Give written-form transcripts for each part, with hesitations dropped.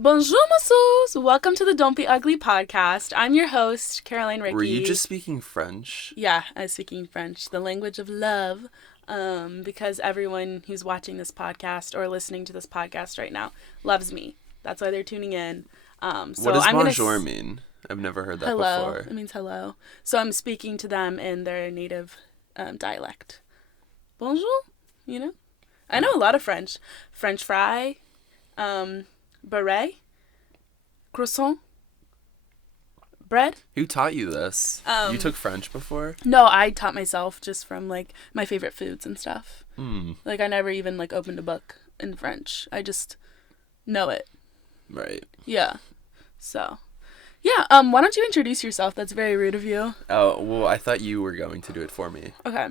Bonjour, masseuse! Welcome to the Don't Be Ugly podcast. I'm your host, Caroline Ricky. Were you just speaking French? Yeah, I was speaking French, the language of love, because everyone who's watching this podcast or listening to this podcast right now loves me. That's why they're tuning in. What does bonjour mean? I've never heard that hello. before. It means hello. So I'm speaking to them in their native dialect. Bonjour, you know? I know a lot of French. French fry, beret, croissant, bread. Who taught you this? You took French before? No, I taught myself just from, like, my favorite foods and stuff. Hmm. Like, I never even, like, opened a book in French. I just know it. Right. Yeah. So, yeah, why don't you introduce yourself? That's very rude of you. Oh, well, I thought you were going to do it for me. Okay.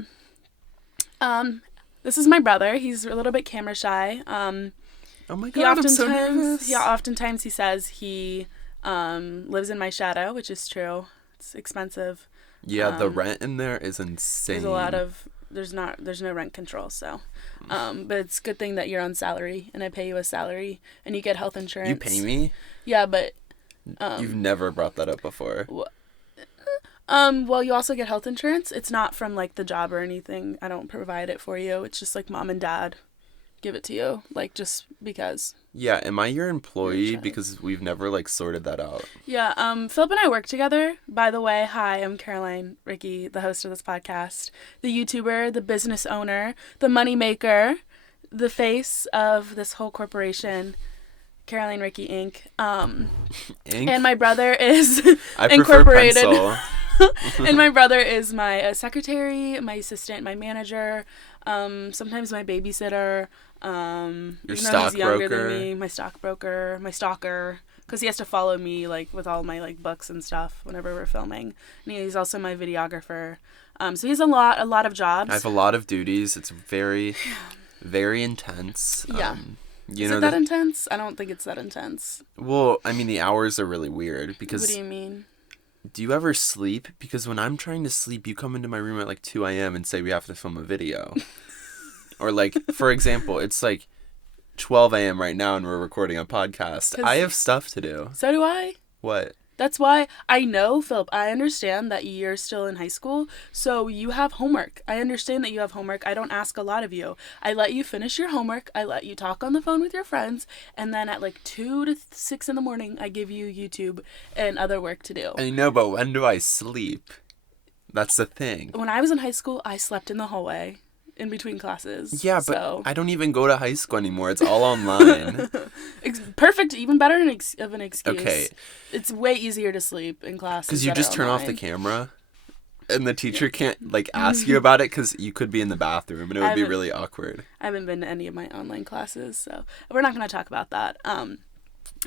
This is my brother. He's a little bit camera shy. Oh my god, I'm so nervous. Yeah, oftentimes he says he lives in my shadow, which is true. It's expensive. Yeah, the rent in there is insane. There's no rent control, so but it's a good thing that you're on salary and I pay you a salary and you get health insurance. You pay me? Yeah, but you've never brought that up before. Well, you also get health insurance. It's not from, like, the job or anything. I don't provide it for you. It's just, like, mom and dad give it to you, like, just because. Yeah, am I your employee? Because we've never, like, sorted that out. Yeah, Philip and I work together. By the way, hi, I'm Caroline Ricky, the host of this podcast, the YouTuber, the business owner, the money maker, the face of this whole corporation, Caroline Ricky Inc. Inc? And my brother is I incorporated. prefer pencil. And my brother is my secretary, my assistant, my manager, sometimes my babysitter. Your He's younger than stockbroker. me, my stockbroker, my stalker, because he has to follow me, like, with all my, like, books and stuff whenever we're filming. And he's also my videographer. So he has a lot of jobs. I have a lot of duties. It's very, very intense. Yeah. You Is know it that intense? I don't think it's that intense. Well, I mean, the hours are really weird because... What do you mean? Do you ever sleep? Because when I'm trying to sleep, you come into my room at like 2 a.m. and say we have to film a video. Or, like, for example, it's like 12 a.m. right now and we're recording a podcast. I have stuff to do. So do I. What? That's why I know, Philip, I understand that you're still in high school, so you have homework. I understand that you have homework. I don't ask a lot of you. I let you finish your homework. I let you talk on the phone with your friends, and then at like 2 to 6 in the morning, I give you YouTube and other work to do. I know, but when do I sleep? That's the thing. When I was in high school, I slept in the hallway in between classes. Yeah, but I don't even go to high school anymore. It's all online. Perfect, even better of an excuse. Okay. It's way easier to sleep in classes. Because you just turn off the camera and the teacher can't, like, ask you about it because you could be in the bathroom and it would be really awkward. I haven't been to any of my online classes, so we're not going to talk about that.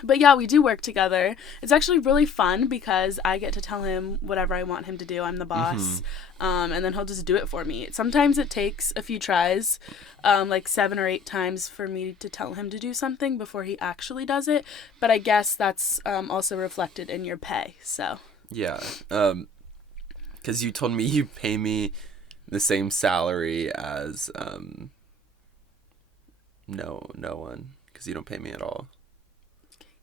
But yeah, we do work together. It's actually really fun because I get to tell him whatever I want him to do. I'm the boss. And then he'll just do it for me. Sometimes it takes a few tries, like 7 or 8 times for me to tell him to do something before he actually does it. But I guess that's also reflected in your pay, so. Yeah. Because you told me you pay me the same salary as no one. Because you don't pay me at all.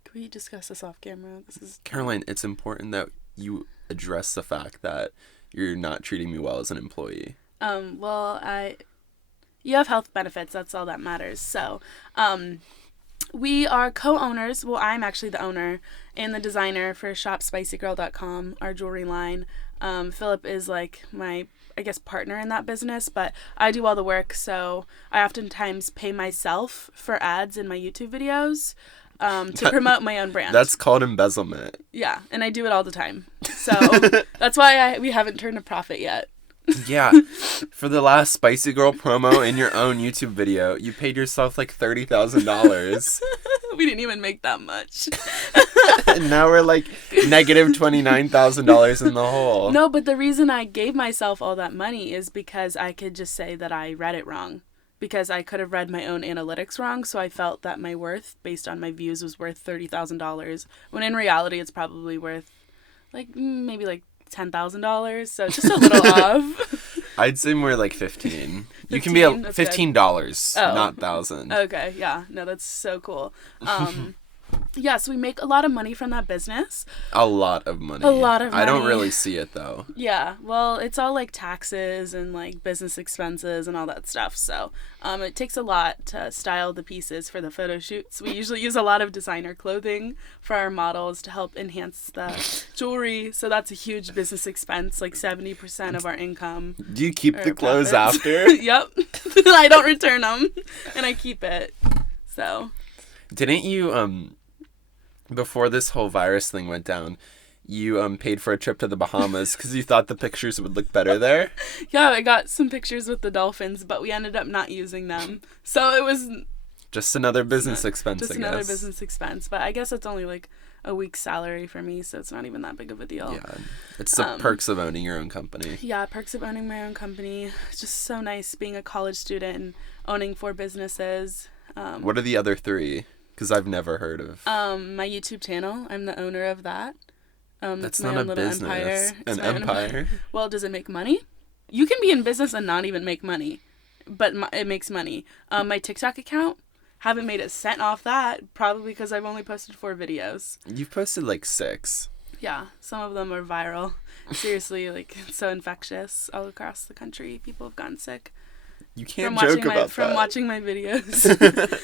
Can we discuss this off camera? Caroline, it's important that you address the fact that you're not treating me well as an employee. You have health benefits. That's all that matters. So, we are co-owners. Well, I'm actually the owner and the designer for shopspicygirl.com, our jewelry line. Philip is like my, I guess, partner in that business, but I do all the work. So I oftentimes pay myself for ads in my YouTube videos. To promote my own brand. That's called embezzlement. Yeah, and I do it all the time. So that's why we haven't turned a profit yet. Yeah. For the last Spicy Girl promo in your own YouTube video, you paid yourself like $30,000. We didn't even make that much. And now we're like negative $29,000 in the hole. No, but the reason I gave myself all that money is because I could just say that I read it wrong. Because I could have read my own analytics wrong, so I felt that my worth, based on my views, was worth $30,000, when in reality it's probably worth, like, maybe, like, $10,000, so just a little off. I'd say more like 15. You can be $15, Oh. not 1,000. Okay, yeah, no, that's so cool. Yeah, so we make a lot of money from that business. A lot of money. A lot of I don't money. really see it though. Yeah, well, it's all like taxes and like business expenses and all that stuff. So it takes a lot to style the pieces for the photo shoots. We usually use a lot of designer clothing for our models to help enhance the jewelry. So that's a huge business expense, like 70% of our income. Do you keep the Or clothes profits. after? Yep. I don't return them, and I keep it. So Didn't you before this whole virus thing went down, you paid for a trip to the Bahamas because you thought the pictures would look better there? yeah, I got some pictures with the dolphins, but we ended up not using them. So it was Just another business expense, just I another guess. business expense. But I guess it's only like a week's salary for me, so it's not even that big of a deal. Yeah, it's the perks of owning your own company. Yeah, perks of owning my own company. It's just so nice being a college student and owning 4 businesses. What are the other 3? Because I've never heard of. My YouTube channel. I'm the owner of that. That's it's my not a own little business. empire. It's An my own empire. Well, does it make money? You can be in business and not even make money, but it makes money. My TikTok account, haven't made a cent off that, probably because I've only posted 4 videos. You've posted like 6. Yeah, some of them are viral. Seriously, like, it's so infectious all across the country. People have gotten sick. You can't from joke watching about from that. watching my videos.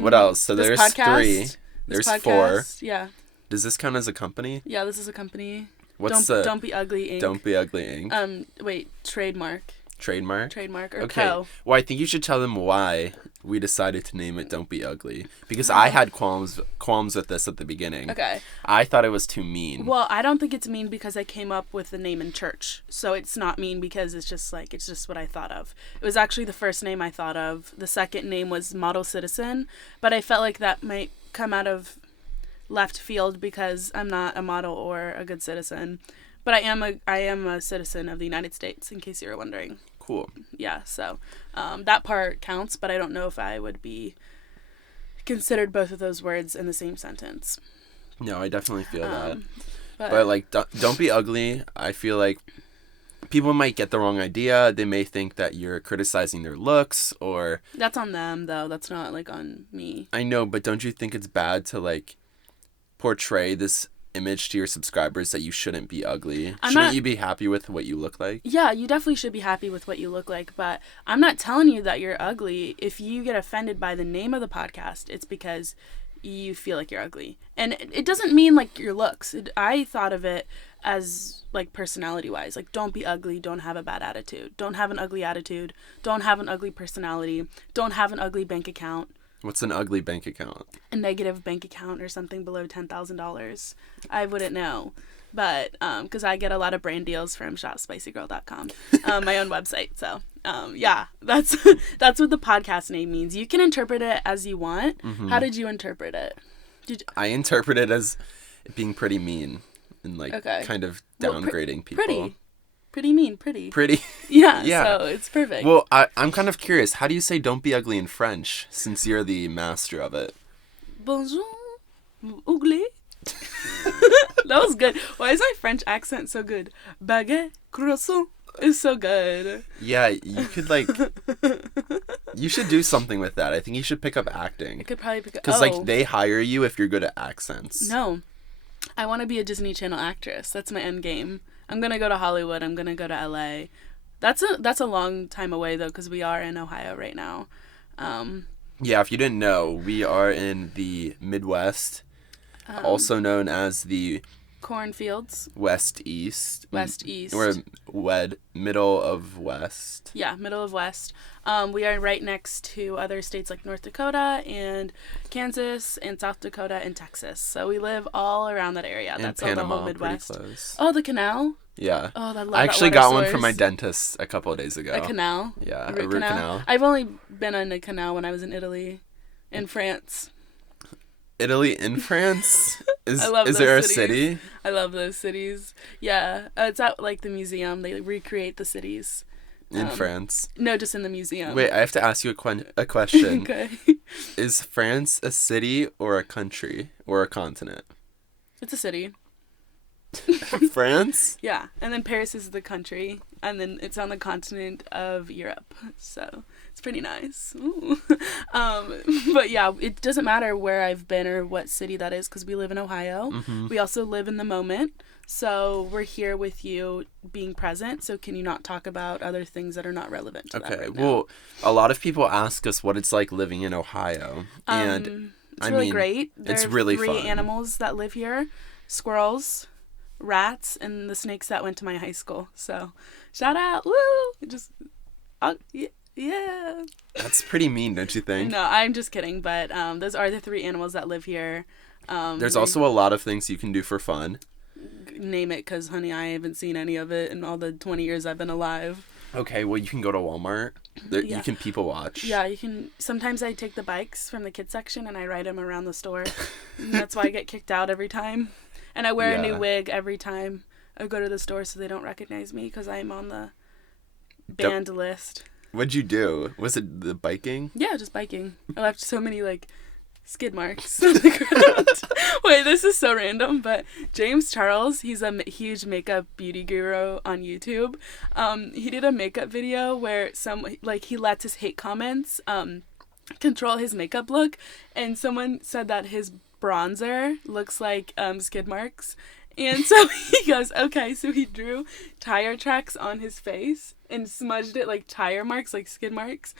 What else? So this there's podcast, 3. this There's 4. podcast, Yeah, Does this count as a company? yeah. This is a company. What's Don't Be Ugly Inc. Don't Be Ugly Inc. Wait, trademark Trademark? or Okay. co. Well, I think you should tell them why we decided to name it Don't Be Ugly. Because I had qualms with this at the beginning. Okay. I thought it was too mean. Well, I don't think it's mean because I came up with the name in church. So it's not mean because it's just what I thought of. It was actually the first name I thought of. The second name was Model Citizen, but I felt like that might come out of left field because I'm not a model or a good citizen. But I am a citizen of the United States, in case you were wondering. Cool. Yeah, so that part counts, but I don't know if I would be considered both of those words in the same sentence. No, I definitely feel that. But like, Don't Be Ugly, I feel like people might get the wrong idea. They may think that you're criticizing their looks or... that's on them, though. That's not, like, on me. I know, but don't you think it's bad to, like, portray this image to your subscribers that you shouldn't be ugly? Shouldn't you be happy with what you look like? Yeah, you definitely should be happy with what you look like, but I'm not telling you that you're ugly. If you get offended by the name of the podcast, it's because you feel like you're ugly. And it doesn't mean, like, your looks. I thought of it as, like, personality-wise. Like, don't be ugly, don't have a bad attitude. Don't have an ugly attitude. Don't have an ugly personality. Don't have an ugly bank account. What's an ugly bank account? A negative bank account or something below $10,000. I wouldn't know. But, because I get a lot of brand deals from shopspicygirl.com, my own website. So, yeah, that's what the podcast name means. You can interpret it as you want. Mm-hmm. How did you interpret it? I interpret it as being pretty mean and, like, kind of downgrading people. Pretty mean, pretty. Yeah. So it's perfect. Well, I'm kind of curious. How do you say "don't be ugly" in French, since you're the master of it? Bonjour, ugly. That was good. Why is my French accent so good? Baguette, croissant is so good. Yeah, you could, like... you should do something with that. I think you should pick up acting. I could probably pick up... Because, like, they hire you if you're good at accents. No. I want to be a Disney Channel actress. That's my end game. I'm going to go to Hollywood. I'm going to go to LA. That's a long time away, though, because we are in Ohio right now. Yeah, if you didn't know, we are in the Midwest, also known as the... cornfields. West. We're middle of West. Yeah, middle of West. We are right next to other states like North Dakota and Kansas and South Dakota and Texas. So we live all around that area. And that's Panama, all the whole Midwest. pretty close. Oh, the canal? Yeah. Oh, I love I actually that got water one source. from my dentist a couple of days ago. A canal? Yeah, a root canal. I've only been on a canal when I was in Italy, in France. Italy in France? I love is those there a cities. city? I love those cities. Yeah, it's at like the museum. They recreate the cities. In France? No, just in the museum. Wait, I have to ask you a question. Okay. Is France a city or a country or a continent? It's a city. France? Yeah, and then Paris is the country, and then it's on the continent of Europe, so it's pretty nice. Ooh. But yeah, it doesn't matter where I've been or what city that is, because we live in Ohio. Mm-hmm. We also live in the moment, so we're here with you being present, so can you not talk about other things that are not relevant to that Okay, right now? well, a lot of people ask us what it's like living in Ohio, and It's really great. it's There are really 3 fun. animals that live here: squirrels, rats, and the snakes that went to my high school. So, shout out! Woo! Yeah. That's pretty mean, don't you think? No, I'm just kidding. But those are the 3 animals that live here. There's also a lot of things you can do for fun. Name it, because honey, I haven't seen any of it in all the 20 years I've been alive. Okay, well, you can go to Walmart. There, Yeah. You can people watch. Yeah, you can. Sometimes I take the bikes from the kids section and I ride them around the store. And that's why I get kicked out every time. And I wear a new Yeah. wig every time I go to the store, so they don't recognize me because I'm on the banned list. What'd you do? Was it the biking? Yeah, just biking. I left so many skid marks on the ground. Wait, this is so random, but James Charles, he's a huge makeup beauty guru on YouTube. He did a makeup video where he lets his hate comments control his makeup look, and someone said that his bronzer looks like skid marks. And so he goes, okay, so he drew tire tracks on his face and smudged it like tire marks, like skid marks.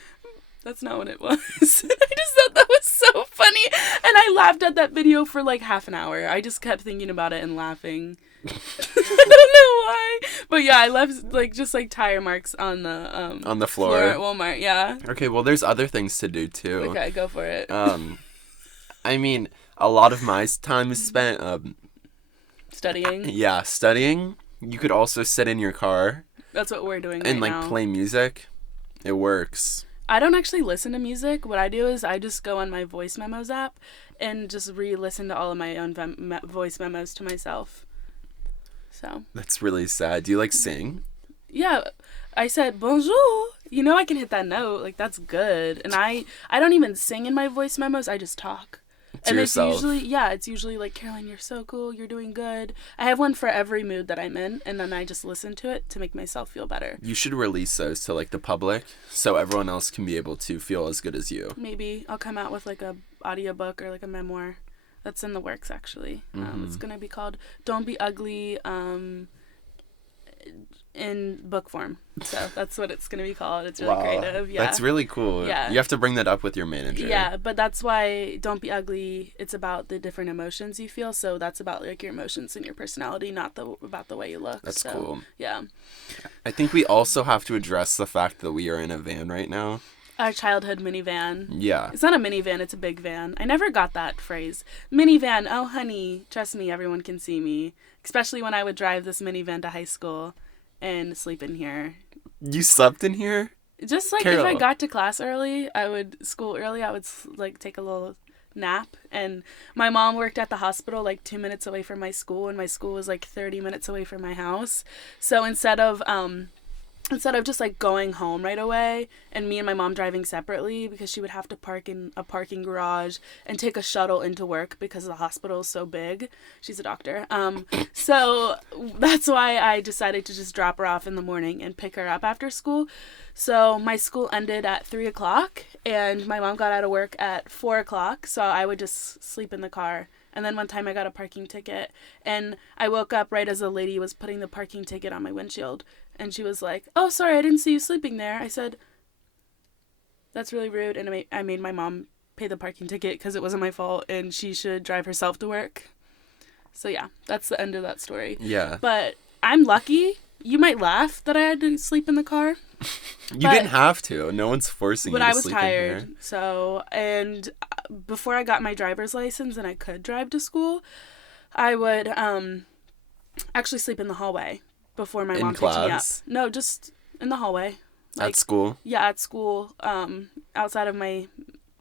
That's not what it was. I just thought that was so funny. And I laughed at that video for half an hour. I just kept thinking about it and laughing. I don't know why. But yeah, I left just tire marks on the floor at Walmart. Yeah. Okay, well, there's other things to do too. Okay, go for it. I mean, a lot of my time is spent Studying. yeah, studying. You could also sit in your car That's what we're doing and right now. play music. It works. I don't actually listen to music. What I do is I just go on my voice memos app and just re-listen to all of my own voice memos to myself. So. That's really sad. Do you sing? Yeah, I said bonjour. I can hit that note. That's good. And I don't even sing in my voice memos. I just talk. To yourself. It's usually Caroline, you're so cool. You're doing good. I have one for every mood that I'm in, and then I just listen to it to make myself feel better. You should release those to the public so everyone else can be able to feel as good as you. Maybe I'll come out with a audiobook or a memoir. That's in the works, actually. It's gonna be called "Don't Be Ugly" in book form. So that's what it's gonna be called. It's really creative. Yeah, that's really cool. Yeah, you have to bring that up with your manager. Yeah, but that's why "Don't Be Ugly." It's about the different emotions you feel. So that's about your emotions and your personality, not about the way you look. That's cool. Yeah. I think we also have to address the fact that we are in a van right now. Our childhood minivan. Yeah. It's not a minivan, it's a big van. I never got that phrase. Minivan, oh honey, trust me, everyone can see me. Especially when I would drive this minivan to high school and sleep in here. You slept in here? Just Carol. If I got to class early, I would take a little nap. And my mom worked at the hospital 2 minutes away from my school, and my school was 30 minutes away from my house. So instead of just going home right away and me and my mom driving separately, because she would have to park in a parking garage and take a shuttle into work because the hospital is so big. She's a doctor. So that's why I decided to just drop her off in the morning and pick her up after school. So my school ended at 3:00 and my mom got out of work at 4:00. So I would just sleep in the car. And then one time I got a parking ticket and I woke up right as the lady was putting the parking ticket on my windshield. And she was like, oh, sorry, I didn't see you sleeping there. I said, that's really rude. And I made my mom pay the parking ticket because it wasn't my fault and she should drive herself to work. So yeah, that's the end of that story. Yeah. But I'm lucky. You might laugh that I had to sleep in the car. You didn't have to. No one's forcing you to sleep in here. But I was tired. So, and before I got my driver's license and I could drive to school, I would actually sleep in the hallway before my mom picked me up. No, just in the hallway. At school? Yeah, at school. Outside of my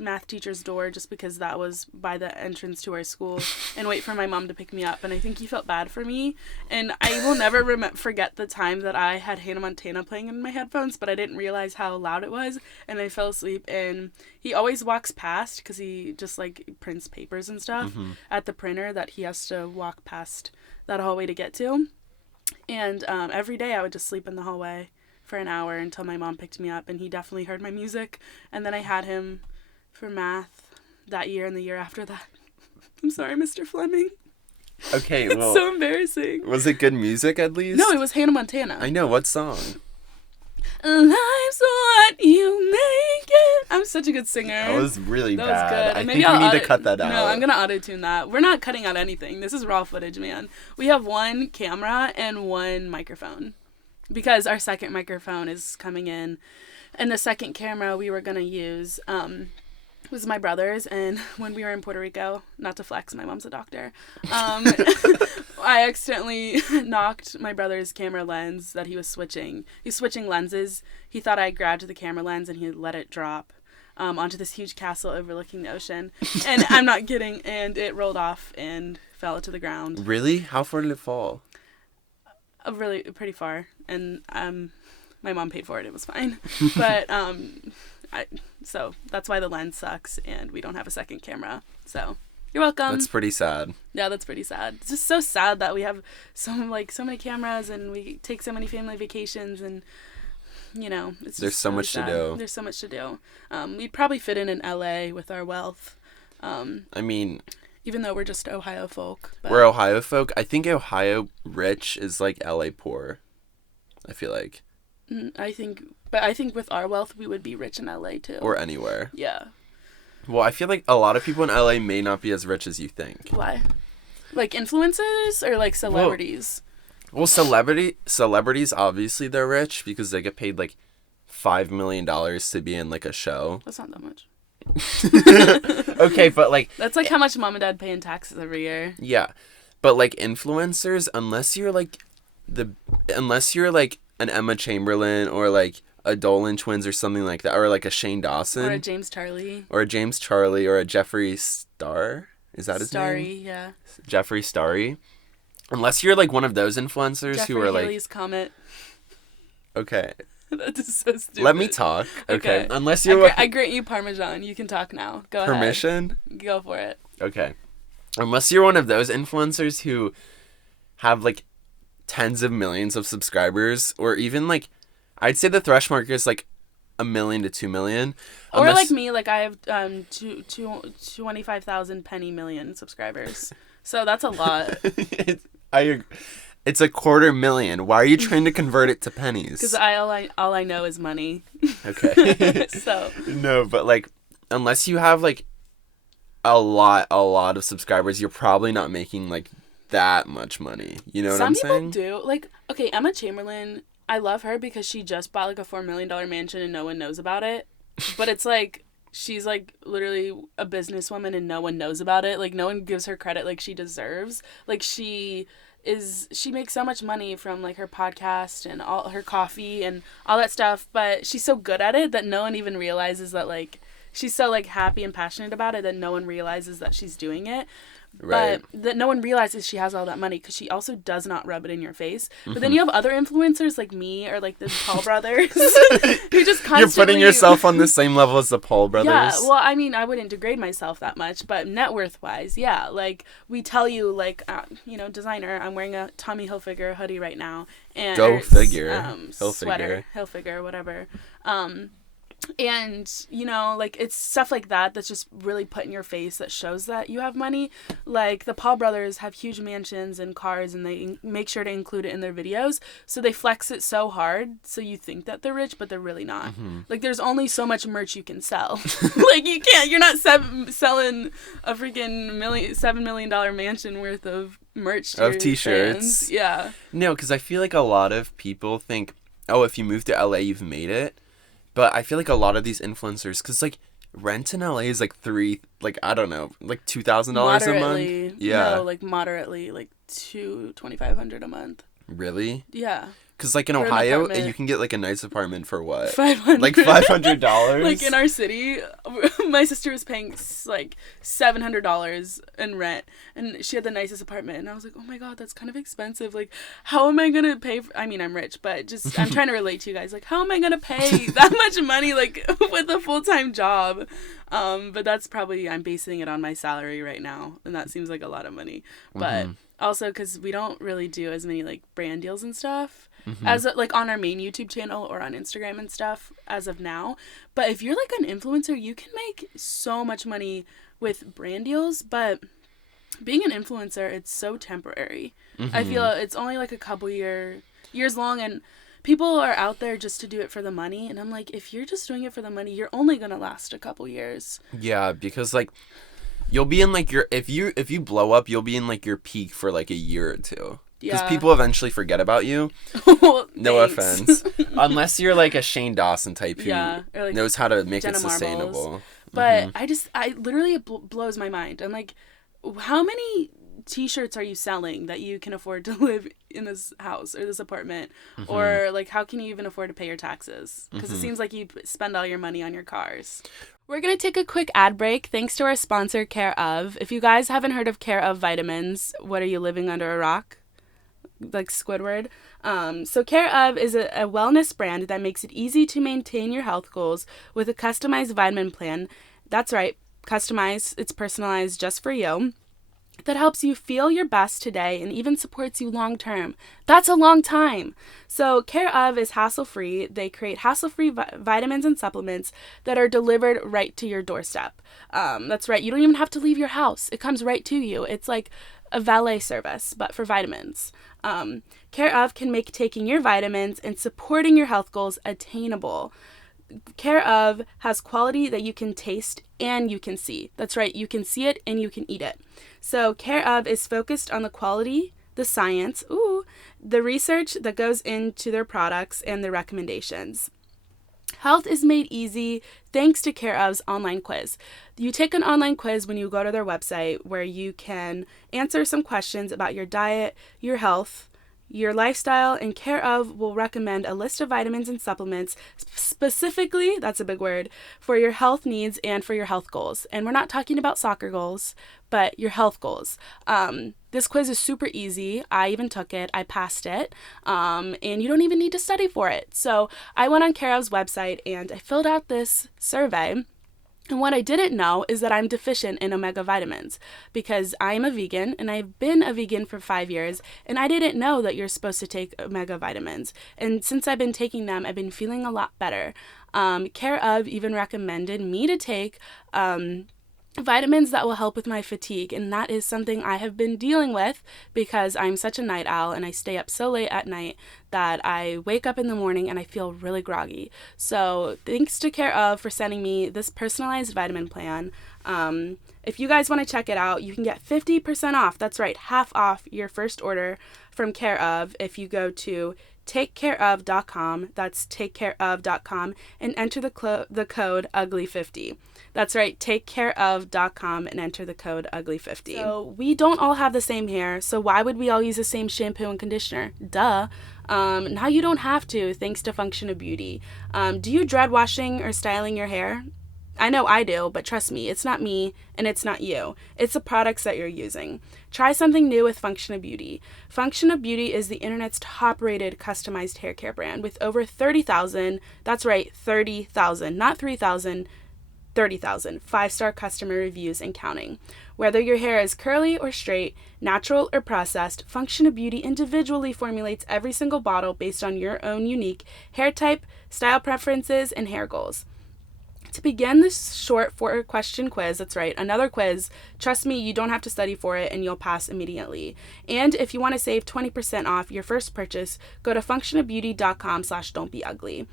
math teacher's door just because that was by the entrance to our school and wait for my mom to pick me up. And I think he felt bad for me. And I will never forget the time that I had Hannah Montana playing in my headphones, but I didn't realize how loud it was. And I fell asleep. And he always walks past, because he just like prints papers and stuff at the printer, that he has to walk past that hallway to get to. And every day I would just sleep in the hallway for an hour until my mom picked me up, and he definitely heard my music. And then I had him for math that year and the year after that. I'm sorry, Mr. Fleming. Okay, well. It's so embarrassing. Was it good music at least? No, it was Hannah Montana. I know. What song? Life's what you make it. I'm such a good singer. That was really That bad. was good. I Maybe think we I'll need to cut that out. No, I'm going to auto-tune that. We're not cutting out anything. This is raw footage, man. We have one camera and one microphone because our second microphone is coming in. And the second camera we were going to use was my brother's. And when we were in Puerto Rico, not to flex, my mom's a doctor, I accidentally knocked my brother's camera lens that he was switching. He's switching lenses. He thought I grabbed the camera lens and he let it drop onto this huge castle overlooking the ocean. And I'm not kidding. And it rolled off and fell to the ground. Really? How far did it fall? Really pretty far. And my mom paid for it. It was fine. But so that's why the lens sucks and we don't have a second camera. So you're welcome. That's pretty sad. Yeah, that's pretty sad. It's just so sad that we have so many cameras and we take so many family vacations, and you know, it's just There's so really much sad. to do. There's so much to do. We'd probably fit in LA with our wealth. I mean, Even though we're just Ohio folk. But we're Ohio folk. I think Ohio rich is like LA poor. I feel like. I think with our wealth we would be rich in LA too. Or anywhere. Yeah. Well, I feel like a lot of people in LA may not be as rich as you think. Why? Like influencers or like celebrities? Well, celebrities, obviously they're rich because they get paid like $5 million to be in like a show. That's not that much. Okay, but like... That's like how much mom and dad pay in taxes every year. Yeah. But like influencers, unless you're like an Emma Chamberlain or like a Dolan twins or something like that, or like a Shane Dawson. Or a James Charlie. Or a James Charlie or a Jeffree Star. Is that his Starry, name? yeah. Jeffree Starry. Unless you're like one of those influencers Jeffrey who are Haley's Comet. Okay. That is so stupid. Let me talk. Okay. Okay. Unless you're I grant you Parmesan. You can talk now. Go ahead. permission. Go for it. Okay. Unless you're one of those influencers who have like tens of millions of subscribers, or even like, I'd say the threshold mark is like 1 million to 2 million. Or like me, like I have 25,000 penny million subscribers. So that's a lot. It's a 250,000. Why are you trying to convert it to pennies? Because all I know is money. Okay. So. No, but like, unless you have like a lot of subscribers, you're probably not making like that much money. You know what I'm saying? Some people do. Like, okay, Emma Chamberlain, I love her because she just bought like a $4 million mansion and no one knows about it. But it's like, she's like literally a businesswoman and no one knows about it. Like, no one gives her credit like she deserves. Like, she makes so much money from like her podcast and all her coffee and all that stuff, but she's so good at it that no one even realizes that, like, she's so like happy and passionate about it that no one realizes that she's doing it. Right. But that no one realizes she has all that money because she also does not rub it in your face. But then you have other influencers like me or like the Paul brothers who just constantly... You're putting yourself on the same level as the Paul brothers? Yeah, well, I mean, I wouldn't degrade myself that much, but net worth-wise, yeah. Like, we tell you, like, designer, I'm wearing a Tommy Hilfiger hoodie right now. And Go figure. Sweater, Hilfiger, whatever. And, you know, like, it's stuff like that that's just really put in your face that shows that you have money. Like, the Paul brothers have huge mansions and cars, and they make sure to include it in their videos. So they flex it so hard, so you think that they're rich, but they're really not. Mm-hmm. Like, there's only so much merch you can sell. Like, you're not selling a freaking $7 million mansion worth of merch to of t-shirts. Fans. Yeah. No, because I feel like a lot of people think, oh, if you move to LA, you've made it. But I feel like a lot of these influencers, because, like, rent in LA is, like, $2,000 a month? Yeah. No, like, moderately, like, $2,500 a month. Really? Yeah. Because, like, in For an Ohio, apartment. you can get, like, a nice apartment for what? 500. Like, $500? Like, in our city, my sister was paying, like, $700 in rent, and she had the nicest apartment, and I was like, oh my god, that's kind of expensive. Like, how am I gonna pay for... I mean, I'm rich, but just, I'm trying to relate to you guys. Like, how am I gonna pay that much money, like, with a full-time job? But that's probably... I'm basing it on my salary right now, and that seems like a lot of money. But also, because we don't really do as many, like, brand deals and stuff. As like on our main YouTube channel or on Instagram and stuff as of now. But if you're like an influencer, you can make so much money with brand deals. But being an influencer, it's so temporary. I feel it's only like a couple years long, and people are out there just to do it for the money. And I'm like, if you're just doing it for the money, you're only gonna last a couple years. Yeah, because like you'll be in like your if you blow up, you'll be in like your peak for like a year or two. Because people eventually forget about you. Well, no offense. Unless you're like a Shane Dawson type who like knows how to make Jenna it sustainable. Marbles. But I literally, it blows my mind. I'm like, how many t-shirts are you selling that you can afford to live in this house or this apartment? Or like, how can you even afford to pay your taxes? Because it seems like you spend all your money on your cars. We're going to take a quick ad break thanks to our sponsor, Care of. If you guys haven't heard of Care of vitamins, what are you, living under a rock? Like Squidward. So Care of is a wellness brand that makes it easy to maintain your health goals with a customized vitamin plan. That's right, customized. It's personalized just for you. That helps you feel your best today and even supports you long term. That's a long time. So Care of is hassle-free. They create hassle-free vitamins and supplements that are delivered right to your doorstep. That's right. You don't even have to leave your house. It comes right to you. It's like a valet service, but for vitamins. Care of can make taking your vitamins and supporting your health goals attainable. Care of has quality that you can taste and you can see. That's right, you can see it and you can eat it. So Care of is focused on the quality, the science, the research that goes into their products and the recommendations. Health is made easy thanks to Care of's online quiz. You take an online quiz when you go to their website where you can answer some questions about your diet, your health, your lifestyle, and Care of will recommend a list of vitamins and supplements specifically, that's a big word, for your health needs and for your health goals. And we're not talking about soccer goals, but your health goals. This quiz is super easy. I even took it. I passed it. And you don't even need to study for it. So I went on Care of's website and I filled out this survey. And what I didn't know is that I'm deficient in omega vitamins because I'm a vegan and I've been a vegan for 5 years and I didn't know that you're supposed to take omega vitamins. And since I've been taking them, I've been feeling a lot better. Care of even recommended me to take vitamins that will help with my fatigue, and that is something I have been dealing with because I'm such a night owl and I stay up so late at night that I wake up in the morning and I feel really groggy. So thanks to Care of for sending me this personalized vitamin plan. If you guys want to check it out, you can get 50% off. That's right, half off your first order from Care of if you go to takecareof.com. That's takecareof.com and enter the code ugly50. That's right, takecareof.com and enter the code ugly50. So we don't all have the same hair, so why would we all use the same shampoo and conditioner? Duh. Now you don't have to, thanks to Function of Beauty. Do you dread washing or styling your hair? I know I do, but trust me, it's not me and it's not you. It's the products that you're using. Try something new with Function of Beauty. Function of Beauty is the internet's top-rated customized hair care brand with over 30,000, that's right, 30,000, not 3,000, 30,000 5-star customer reviews and counting. Whether your hair is curly or straight, natural or processed, Function of Beauty individually formulates every single bottle based on your own unique hair type, style preferences, and hair goals. To begin this short 4-question quiz, that's right, another quiz, trust me, you don't have to study for it and you'll pass immediately. And if you want to save 20% off your first purchase, go to functionofbeauty.com/don'tbeugly.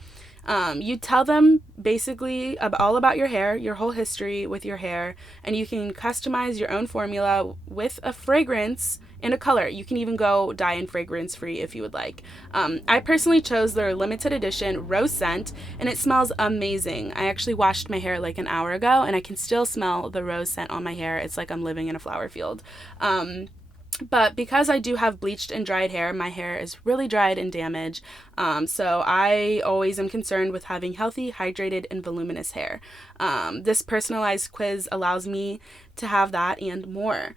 You tell them basically all about your hair, your whole history with your hair, and you can customize your own formula with a fragrance and a color. You can even go dye and fragrance free if you would like. I personally chose their limited edition rose scent, and it smells amazing. I actually washed my hair like an hour ago, and I can still smell the rose scent on my hair. It's like I'm living in a flower field. But because I do have bleached and dried hair, my hair is really dried and damaged. So I always am concerned with having healthy, hydrated, and voluminous hair. This personalized quiz allows me to have that and more.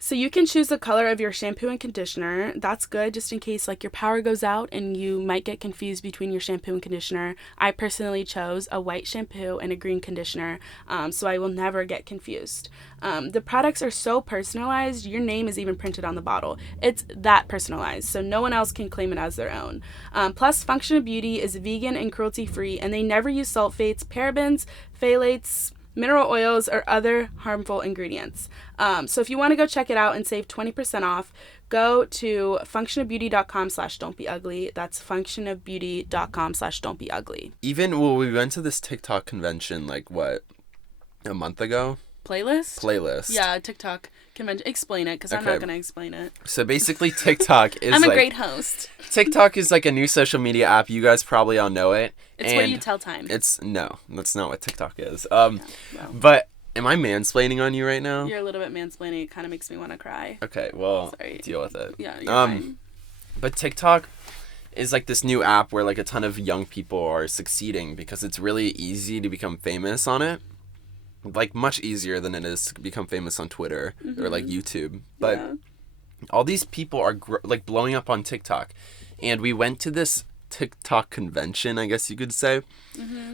So you can choose the color of your shampoo and conditioner. That's good just in case like your power goes out and you might get confused between your shampoo and conditioner. I personally chose a white shampoo and a green conditioner, so I will never get confused. The products are so personalized, your name is even printed on the bottle. It's that personalized, so no one else can claim it as their own. Plus, Function of Beauty is vegan and cruelty-free, and they never use sulfates, parabens, phthalates, mineral oils, or other harmful ingredients. So if you want to go check it out and save 20% off, go to functionofbeauty.com/don'tbeugly. That's functionofbeauty.com/don'tbeugly. Even, well, we went to this TikTok convention, like, what, a month ago? Playlist. Yeah, TikTok convention. Explain it, because I'm not going to explain it. So basically, TikTok is I'm a great host. TikTok is like a new social media app. You guys probably all know it. It's where you tell time. No, that's not what TikTok is. Well. But am I mansplaining on you right now? You're a little bit mansplaining. It kind of makes me want to cry. Okay, well, Sorry. deal with it. Yeah, you're fine. But TikTok is like this new app where like a ton of young people are succeeding because it's really easy to become famous on it. Like much easier than it is to become famous on Twitter or like YouTube. But all these people are like blowing up on TikTok. And we went to this TikTok convention, I guess you could say,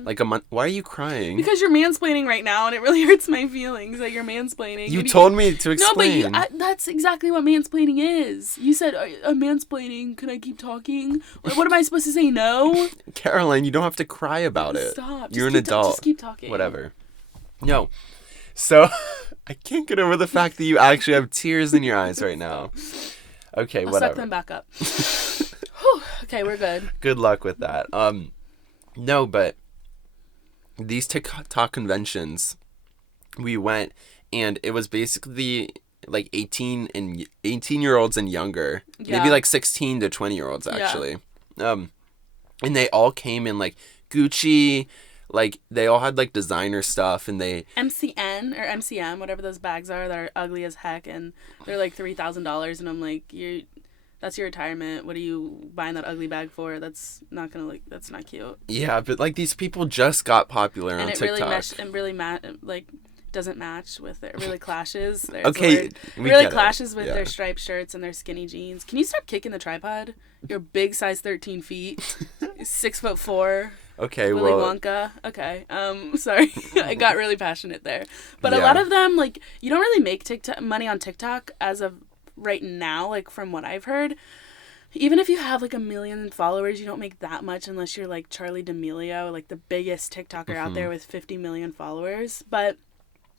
like a month. Why are you crying? Because you're mansplaining right now, and it really hurts my feelings that you're mansplaining. You told me to explain. No, but that's exactly what mansplaining is. You said, I'm mansplaining. Can I keep talking? What am I supposed to say? No? Caroline, you don't have to cry about it. Stop. You're an adult. Just keep talking. Whatever. No. So, I can't get over the fact that you actually have tears in your eyes right now. Okay, I'll whatever. suck them back up. Whew, okay, we're good. Good luck with that. No, but these TikTok conventions, we went, and it was basically like 18-year-olds and younger. Yeah. Maybe like 16 to 20-year-olds, actually. Yeah. And they all came in like Gucci. Like, they all had, like, designer stuff, and they... MCN or MCM, whatever those bags are that are ugly as heck, and they're, like, $3,000, and I'm like, that's your retirement. What are you buying that ugly bag for? That's not gonna, like, that's not cute. Yeah, but, like, these people just got popular on TikTok. And really doesn't match with it. It really clashes. Okay, we really clashes with their striped shirts and their skinny jeans. Can you stop kicking the tripod? You're big size 13 feet, 6'4". Okay, Willy Wonka. Okay. Sorry. I got really passionate there. But a lot of them, like, you don't really make money on TikTok as of right now, like, from what I've heard. Even if you have, like, 1 million followers, you don't make that much unless you're, like, Charli D'Amelio, like, the biggest TikToker out there with 50 million followers. But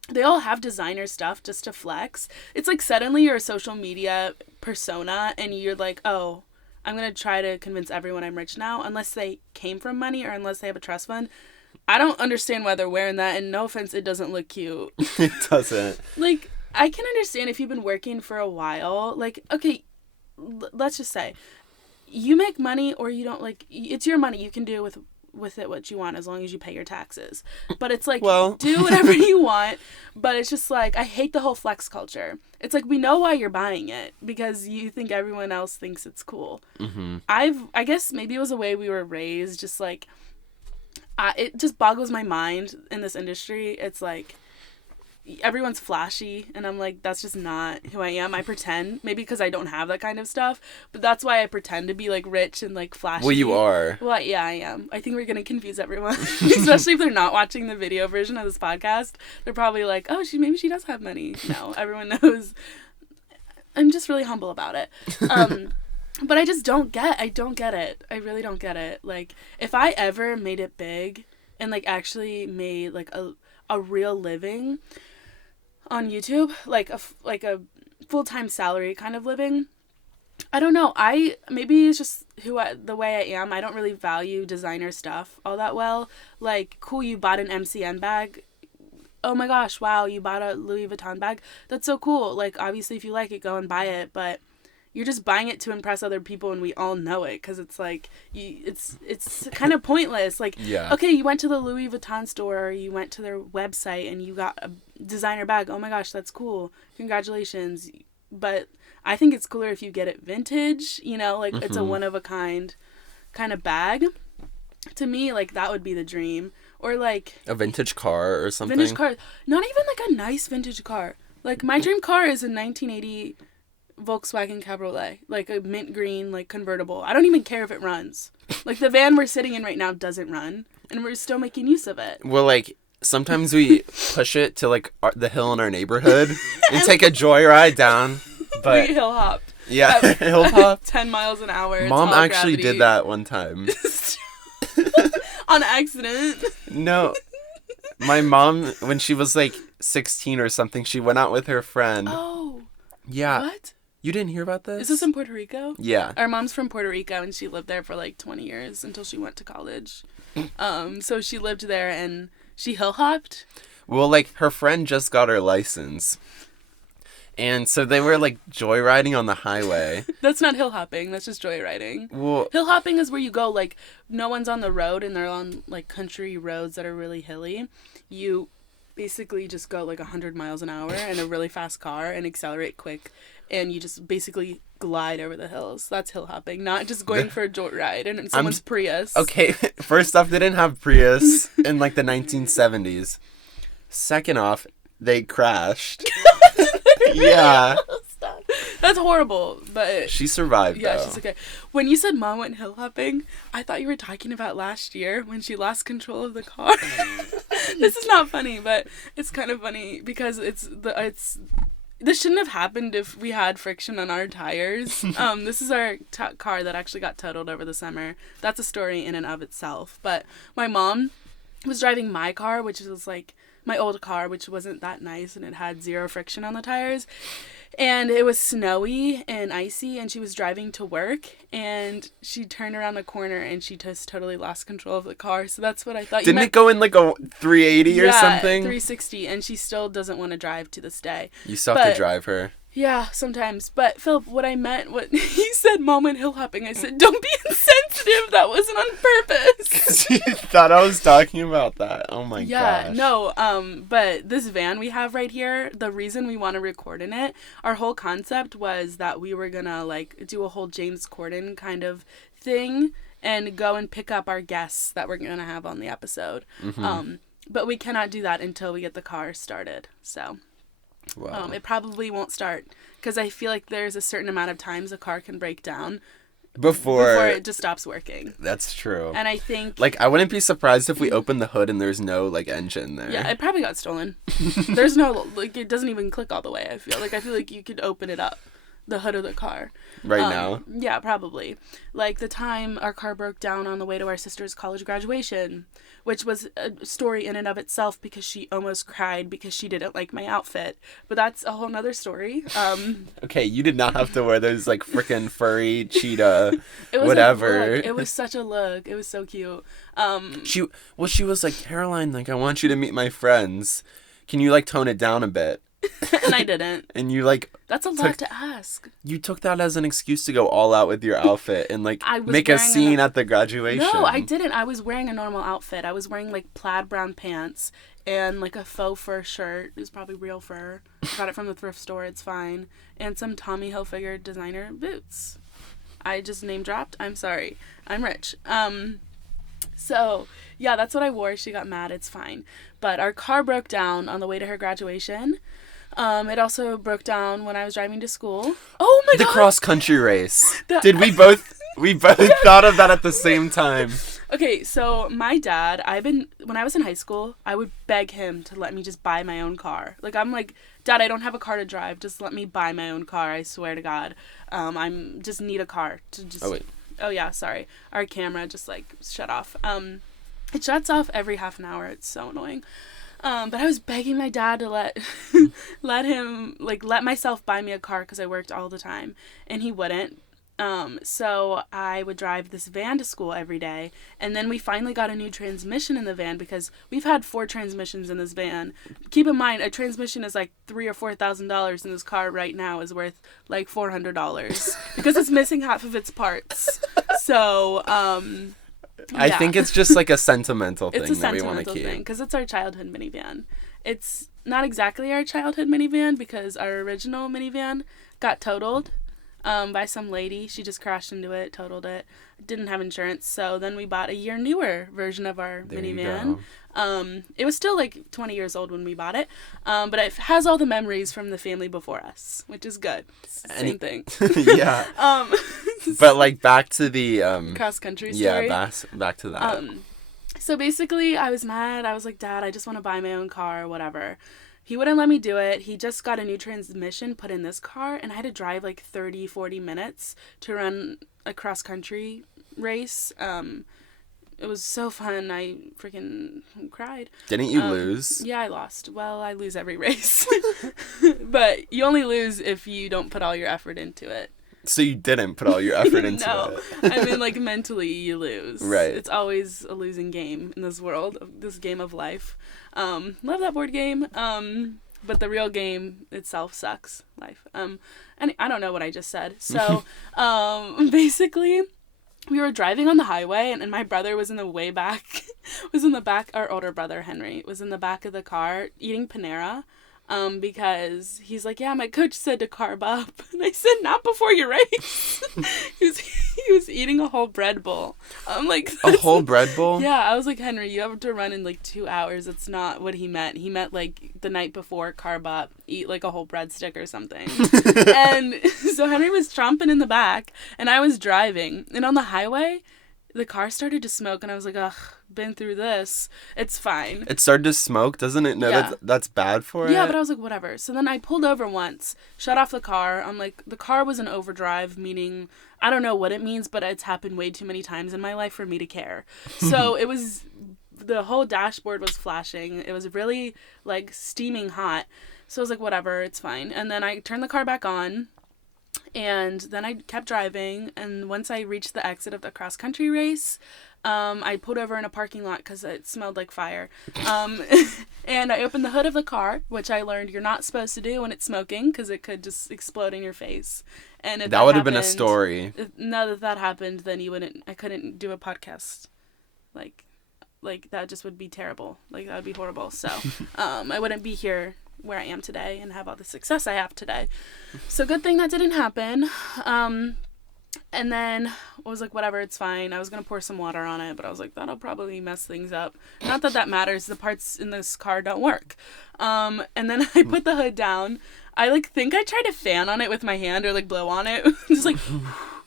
they all have designer stuff just to flex. It's like suddenly you're a social media persona and you're like, oh, I'm going to try to convince everyone I'm rich now, unless they came from money or unless they have a trust fund. I don't understand why they're wearing that, and no offense, it doesn't look cute. It doesn't. Like, I can understand if you've been working for a while. Like, okay, let's just say, you make money or you don't, like, it's your money. You can do with it what you want as long as you pay your taxes. But it's like, well, do whatever you want. But it's just like, I hate the whole flex culture. It's like, we know why you're buying it, because you think everyone else thinks it's cool. Mm-hmm. I guess maybe it was the way we were raised, just like, it just boggles my mind in this industry. It's like, everyone's flashy, and I'm like, that's just not who I am. I pretend, maybe because I don't have that kind of stuff, but that's why I pretend to be, like, rich and, like, flashy. Well, you are. Well, yeah, I am. I think we're gonna confuse everyone, especially if they're not watching the video version of this podcast. They're probably like, oh, maybe she does have money. No, everyone knows. I'm just really humble about it. But I just don't get it. I really don't get it. Like, if I ever made it big and, like, actually made, like, a real living on YouTube, like a full-time salary kind of living, I don't know. Maybe it's just the way I am. I don't really value designer stuff all that well. Like, cool, you bought an MCN bag. Oh my gosh, wow, you bought a Louis Vuitton bag. That's so cool. Like, obviously, if you like it, go and buy it. But you're just buying it to impress other people, and we all know it, because it's like, it's kind of pointless. Like, okay, you went to the Louis Vuitton store, or you went to their website, and you got a designer bag. Oh my gosh, that's cool. Congratulations. but I think it's cooler if you get it vintage, you know, like it's a one-of-a-kind kind of bag. To me, like, that would be the dream. Or, like... a vintage car or something? Vintage car. Not even, like, a nice vintage car. Like, my dream car is a 1980 Volkswagen Cabriolet. Like, a mint green, like, convertible. I don't even care if it runs. Like, the van we're sitting in right now doesn't run. And we're still making use of it. Well, like, sometimes we push it to, like, the hill in our neighborhood and take a joyride down. But we hill hopped. Yeah, hill hop. 10 miles an hour. Mom actually did that one time. On accident. No. My mom, when she was like 16 or something, she went out with her friend. Oh. Yeah. What? You didn't hear about this? Is this in Puerto Rico? Yeah. Our mom's from Puerto Rico and she lived there for like 20 years until she went to college. So she lived there and she hill hopped. Well, like her friend just got her license. And so they were, like, joyriding on the highway. That's not hill hopping. That's just joyriding. Well, hill hopping is where you go, like, no one's on the road and they're on, like, country roads that are really hilly. You basically just go, like, 100 miles an hour in a really fast car and accelerate quick. And you just basically glide over the hills. That's hill hopping, not just going for a joyride in someone's Prius. Okay, first off, they didn't have Prius in, like, the 1970s. Second off, they crashed. Yeah. Stop. That's horrible, but... she survived, yeah, though. she's okay. When you said Mom went hill hopping, I thought you were talking about last year when she lost control of the car. This is not funny, but it's kind of funny because this shouldn't have happened if we had friction on our tires. This is our car that actually got totaled over the summer. That's a story in and of itself. But my mom was driving my car, which was like... my old car, which wasn't that nice, and it had zero friction on the tires. And it was snowy and icy, and she was driving to work, and she turned around the corner, and she just totally lost control of the car. So that's what I thought. Didn't it go in like a 380 or something? 360, and she still doesn't want to drive to this day. You still have to drive her. Yeah, sometimes. But, Philip, what I meant, what he said, Mom went hill hopping. I said, don't be insensitive. That wasn't on purpose. Because you thought I was talking about that. Oh, my gosh. Yeah, no, but this van we have right here, the reason we want to record in it, our whole concept was that we were going to, like, do a whole James Corden kind of thing and go and pick up our guests that we're going to have on the episode. Mm-hmm. But we cannot do that until we get the car started, so... wow. It probably won't start because I feel like there's a certain amount of times a car can break down before it just stops working. That's true. And I think... like, I wouldn't be surprised if we opened the hood and there's no, like, engine there. yeah, it probably got stolen. There's no... like, it doesn't even click all the way, I feel. Like, I feel like you could open it up, the hood of the car. Right now? Yeah, probably. Like, the time our car broke down on the way to our sister's college graduation, which was a story in and of itself because she almost cried because she didn't like my outfit. But that's a whole nother story. Okay, you did not have to wear those, like, frickin' furry cheetah, whatever. It was such a look. It was so cute. She was like, Caroline, like, I want you to meet my friends. Can you, like, tone it down a bit? And I didn't. And you, like... that's a lot to ask. You took that as an excuse to go all out with your outfit and, like, make a scene at the graduation. No, I didn't. I was wearing a normal outfit. I was wearing, like, plaid brown pants and, like, a faux fur shirt. It was probably real fur. Got it from the thrift store. It's fine. And some Tommy Hilfiger designer boots. I just name dropped. I'm sorry. I'm rich. So, yeah, that's what I wore. She got mad. It's fine. But our car broke down on the way to her graduation. It also broke down when I was driving to school. Oh my god! The cross-country race. Did we both thought of that at the same time? Okay, so my dad, when I was in high school, I would beg him to let me just buy my own car. Like, I'm like, Dad, I don't have a car to drive. Just let me buy my own car. I swear to God. I'm just need a car to just... oh, wait. Oh, yeah, sorry. Our camera just, like, shut off. It shuts off every half an hour. It's so annoying. But I was begging my dad to let myself buy me a car because I worked all the time. And he wouldn't. So I would drive this van to school every day. And then we finally got a new transmission in the van because we've had 4 transmissions in this van. Keep in mind, a transmission is like $3,000 or $4,000, and this car right now is worth like $400 because it's missing half of its parts. So, I think it's just like a sentimental thing that we want to keep. Because it's our childhood minivan. It's not exactly our childhood minivan because our original minivan got totaled by some lady. She just crashed into it, totaled it. Didn't have insurance, so then we bought a year newer version of our minivan. It was still like 20 years old when we bought it, but it has all the memories from the family before us, which is good. Same thing. Yeah. But like back to the cross country story. Yeah, back to that. So basically, I was mad. I was like, Dad, I just want to buy my own car or whatever. He wouldn't let me do it. He just got a new transmission put in this car, and I had to drive like 30, 40 minutes to run a cross-country race. It was so fun. I freaking cried. Didn't you lose? Yeah, I lost. Well, I lose every race. But you only lose if you don't put all your effort into it. So you didn't put all your effort into it. I mean, like, mentally you lose. Right. It's always a losing game in this world, this game of life. Love that board game. But the real game itself sucks. Life. And I don't know what I just said. So, basically, we were driving on the highway, and my brother was in the way back. Our older brother, Henry, was in the back of the car eating Panera. Because he's like, yeah, my coach said to carb up. And I said, not before your race. he was eating a whole bread bowl. I'm like, a whole bread bowl? Yeah, I was like, Henry, you have to run in like 2 hours. That's not what he meant. He meant like the night before, carb up, eat like a whole breadstick or something. And so Henry was chomping in the back, and I was driving. And on the highway, the car started to smoke, and I was like, ugh, been through this. It's fine. It started to smoke? Doesn't it know that's bad for it? Yeah, but I was like, whatever. So then I pulled over once, shut off the car. I'm like, the car was in overdrive, meaning, I don't know what it means, but it's happened way too many times in my life for me to care. So it was, the whole dashboard was flashing. It was really, like, steaming hot. So I was like, whatever, it's fine. And then I turned the car back on. And then I kept driving, and once I reached the exit of the cross-country race, I pulled over in a parking lot because it smelled like fire. And I opened the hood of the car, which I learned you're not supposed to do when it's smoking because it could just explode in your face. And if that would have been a story. Now that happened, then I couldn't do a podcast. Like that just would be terrible. Like, that would be horrible. So I wouldn't be here where I am today and have all the success I have today. So good thing that didn't happen. And then I was like, whatever, it's fine. I was going to pour some water on it, but I was like, that'll probably mess things up. Not that matters. The parts in this car don't work. And then I put the hood down. I think I tried to fan on it with my hand or blow on it. Just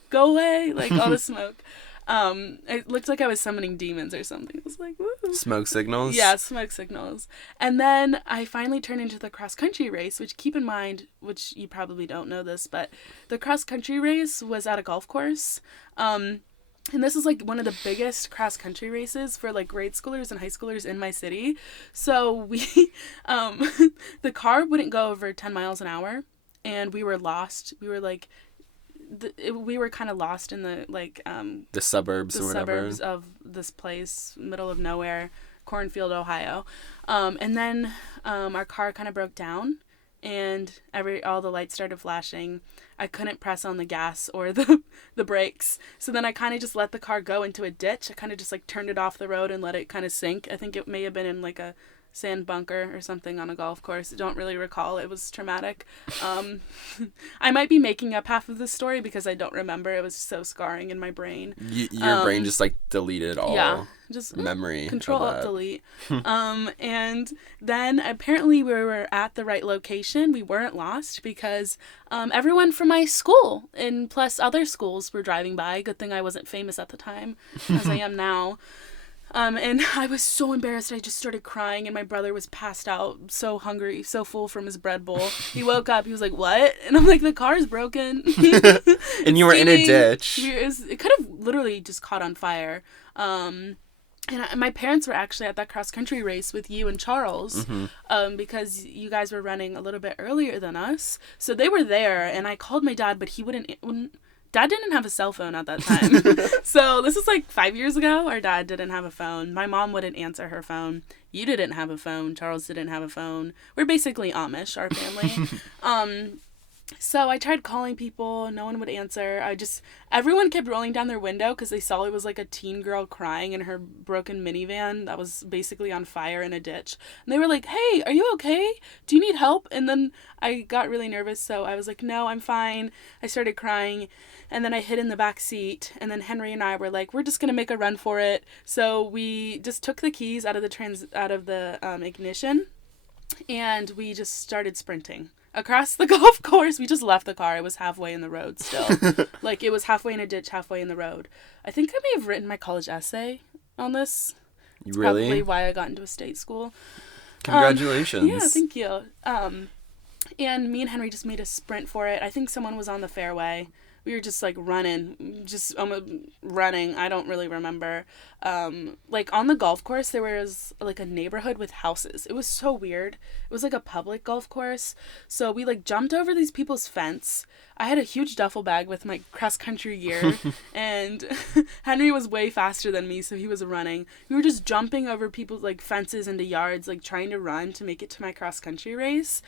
go away. All the smoke. It looked like I was summoning demons or something. I was like, woo. Smoke signals? Yeah, smoke signals. And then I finally turned into the cross-country race, which, keep in mind, which you probably don't know this, but the cross-country race was at a golf course. And this is one of the biggest cross-country races for grade schoolers and high schoolers in my city. So we, the car wouldn't go over 10 miles an hour, and we were lost. We were we were kind of lost in the the suburbs or whatever. Suburbs of this place, middle of nowhere, Cornfield, Ohio. And then our car kind of broke down, and all the lights started flashing. I couldn't press on the gas or the brakes. So then I kind of just let the car go into a ditch. I kind of just turned it off the road and let it kind of sink. I think it may have been in a sand bunker or something on a golf course. I don't really recall. It was traumatic. I might be making up half of the story because I don't remember. It was so scarring in my brain. Your brain just deleted all just memory. Control Alt Delete. And then apparently we were at the right location. We weren't lost because everyone from my school and plus other schools were driving by. Good thing I wasn't famous at the time as I am now. And I was so embarrassed. I just started crying, and my brother was passed out, so hungry, so full from his bread bowl. He woke up. He was like, "What?" And I'm like, "The car's broken." And you were in a ditch. It could have literally just caught on fire. And my parents were actually at that cross-country race with you and Charles, because you guys were running a little bit earlier than us. So they were there, and I called my dad, but he wouldn't Dad didn't have a cell phone at that time. So this is 5 years ago. Our dad didn't have a phone. My mom wouldn't answer her phone. You didn't have a phone. Charles didn't have a phone. We're basically Amish, our family. So I tried calling people. No one would answer. Everyone kept rolling down their window because they saw it was like a teen girl crying in her broken minivan that was basically on fire in a ditch. And they were like, hey, are you okay? Do you need help? And then I got really nervous. So I was like, no, I'm fine. I started crying. And then I hid in the back seat. And then Henry and I were like, we're just going to make a run for it. So we just took the keys out of the ignition. And we just started sprinting across the golf course. We just left the car. It was halfway in the road still. Like, it was halfway in a ditch, halfway in the road. I think I may have written my college essay on this. It's Really? probably why I got into a state school. Congratulations. Yeah, thank you. And me and Henry just made a sprint for it. I think someone was on the fairway. We were just, like, running. Running. I don't really remember. Like, on the golf course, there was, like, a neighborhood with houses. It was so weird. It was, like, a public golf course. So we, like, jumped over these people's fence. I had a huge duffel bag with my cross-country gear. And Henry was way faster than me, so he was running. We were just jumping over people's, like, fences into yards, like, trying to run to make it to my cross-country race.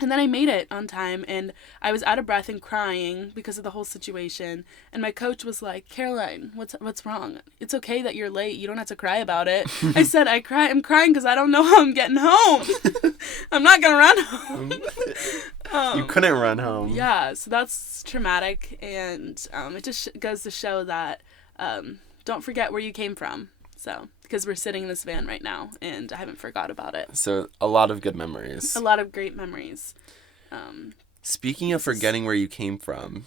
And then I made it on time, and I was out of breath and crying because of the whole situation. And my coach was like, Caroline, what's wrong? It's okay that you're late. You don't have to cry about it. I said, I'm crying because I don't know how I'm getting home. I'm not going to run home. You couldn't run home. Yeah, so that's traumatic, and it just goes to show that don't forget where you came from. So, because we're sitting in this van right now, and I haven't forgot about it. So, a lot of good memories. A lot of great memories. Speaking of forgetting where you came from,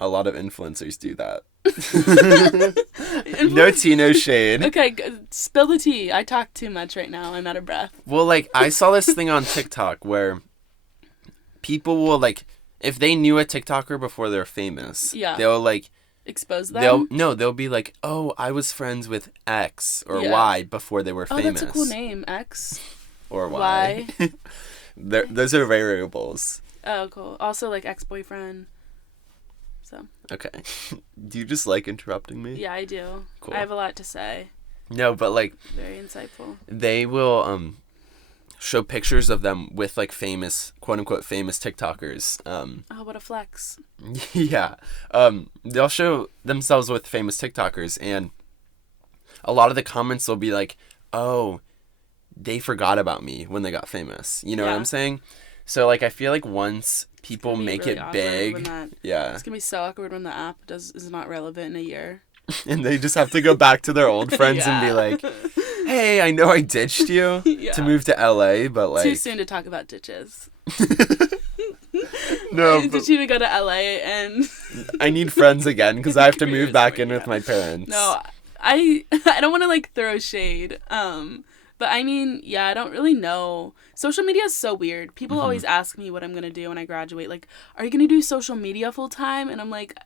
a lot of influencers do that. No tea, no shade. Okay, spill the tea. I talk too much right now. I'm out of breath. Well, like, I saw this thing on TikTok where people will, like, if they knew a TikToker before they're famous, they'll, like, expose them? They'll be like, oh, I was friends with X or Y before they were famous. Oh, that's a cool name, X. Or Y. Those are variables. Oh, cool. Also, like, ex-boyfriend. So. Okay. Do you just like interrupting me? Yeah, I do. Cool. I have a lot to say. No, but, like... Very insightful. They will, show pictures of them with, like, famous, quote-unquote famous TikTokers. Oh, what a flex. Yeah. They'll show themselves with famous TikTokers, and a lot of the comments will be like, oh, they forgot about me when they got famous. You know what I'm saying? So, like, I feel like once people make really it big... It's going to be so awkward when the app is not relevant in a year. And they just have to go back to their old friends and be like... Hey, I know I ditched you to move to LA, but like... Too soon to talk about ditches. No, Did you go to LA and... I need friends again because I have to move back in with my parents. No, I don't want to, like, throw shade. But I mean, yeah, I don't really know. Social media is so weird. People always ask me what I'm going to do when I graduate. Like, are you going to do social media full time? And I'm like...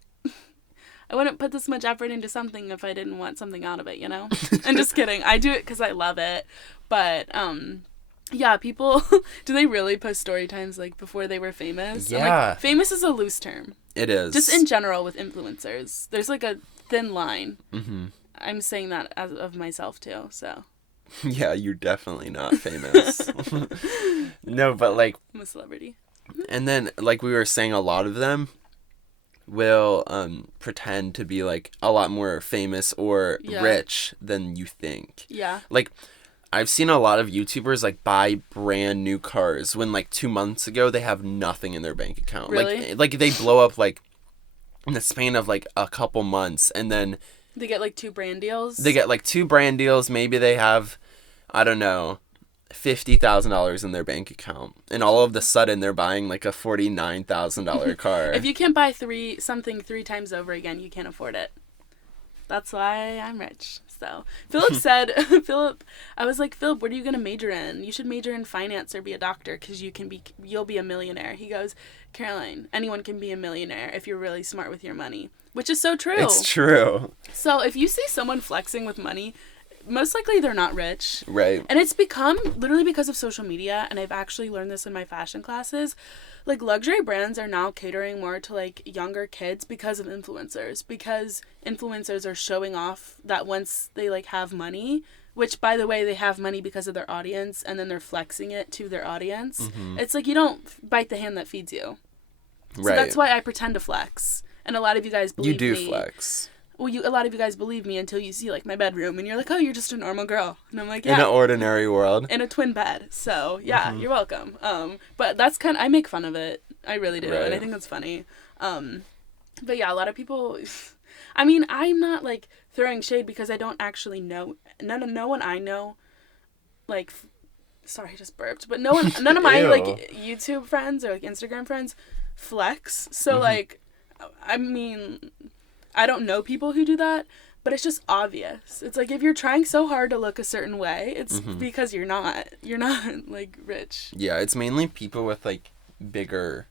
I wouldn't put this much effort into something if I didn't want something out of it, you know? I'm just kidding. I do it because I love it. But, yeah, people, do they really post story times, like, before they were famous? Yeah. Like, famous is a loose term. It is. Just in general with influencers. There's, like, a thin line. Mm-hmm. I'm saying that as of myself, too, so. Yeah, you're definitely not famous. No, but, like... I'm a celebrity. And then, like we were saying, a lot of them... will pretend to be like a lot more famous or rich than you think. Yeah. Like, I've seen a lot of YouTubers like buy brand new cars when like 2 months ago they have nothing in their bank account. Really? Like they blow up like in the span of like a couple months, and then they get like 2 brand deals. They get like 2 brand deals. Maybe they have, I don't know, $50,000 in their bank account, and all of a sudden they're buying like a $49,000 car. If you can't buy something 3 times over again, you can't afford it. That's why I'm rich. So Philip said, I was like, Philip, what are you gonna major in? You should major in finance or be a doctor because you'll be a millionaire. He goes, Caroline, anyone can be a millionaire if you're really smart with your money, which is so true. It's true. So if you see someone flexing with money, most likely they're not rich. Right. And it's become literally because of social media, and I've actually learned this in my fashion classes. Like, luxury brands are now catering more to like younger kids because of influencers. Because influencers are showing off that once they like have money, which, by the way, they have money because of their audience, and then they're flexing it to their audience. Mm-hmm. It's like you don't bite the hand that feeds you. So Right. that's why I pretend to flex. And a lot of you guys believe me. You do flex. Well, a lot of you guys believe me until you see, like, my bedroom, and you're like, oh, you're just a normal girl. And I'm like, yeah. In an ordinary world. In a twin bed. So, yeah, you're welcome. But that's I make fun of it. I really do. Right. And I think that's funny. But yeah, a lot of people, I mean, I'm not, like, throwing shade because I don't actually know, no one I know, like, sorry, I just burped, but none of my, like, YouTube friends or, like, Instagram friends flex. So, like, I mean, I don't know people who do that, but it's just obvious. It's like if you're trying so hard to look a certain way, it's because you're not, like, rich. Yeah, it's mainly people with, like, bigger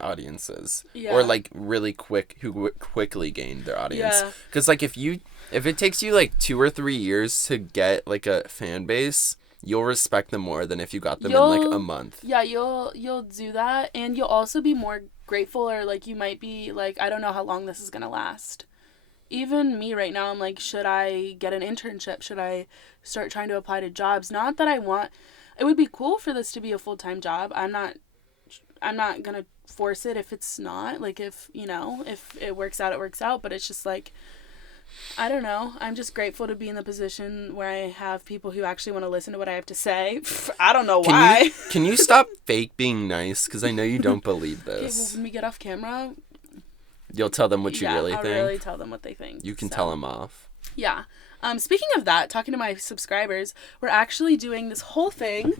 audiences. Yeah. Or, like, really quickly gain their audience. Yeah. Because, like, if it takes you, like, 2 or 3 years to get, like, a fan base, you'll respect them more than if you got them in, like, a month. Yeah, you'll do that, and you'll also be more grateful, or, like, you might be like, I don't know how long this is gonna last. Even me right now, I'm like, should I get an internship? Should I start trying to apply to jobs? Not that I want, it would be cool for this to be a full-time job. I'm not gonna force it if it's not, like, if it works out, it works out, but it's just like, I don't know. I'm just grateful to be in the position where I have people who actually want to listen to what I have to say. I don't know why. Can you stop fake being nice? Because I know you don't believe Okay, well, this. when we get off camera, You'll tell them what you really I'll think. really tell them what they think. You can tell them off. Yeah. Speaking of that, talking to my subscribers, we're actually doing this whole thing